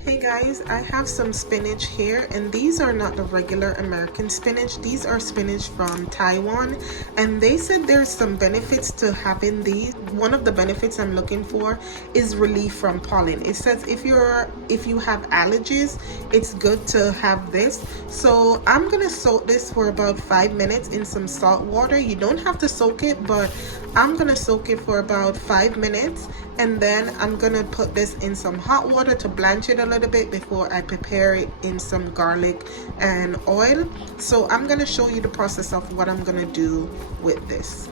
Hey guys, I have some spinach here, and these are not the regular American spinach. These are spinach from Taiwan, and they said there's some benefits to having these. One of the benefits I'm looking for is relief from pollen. It says if you have allergies, it's good to have this. So I'm gonna soak this for about 5 minutes in some salt water. You don't have to soak it, but I'm gonna soak it for about 5 minutes, and then I'm gonna put this in some hot water to blanch it a little bit before I prepare it in some garlic and oil. So I'm gonna show you the process of what I'm gonna do with this.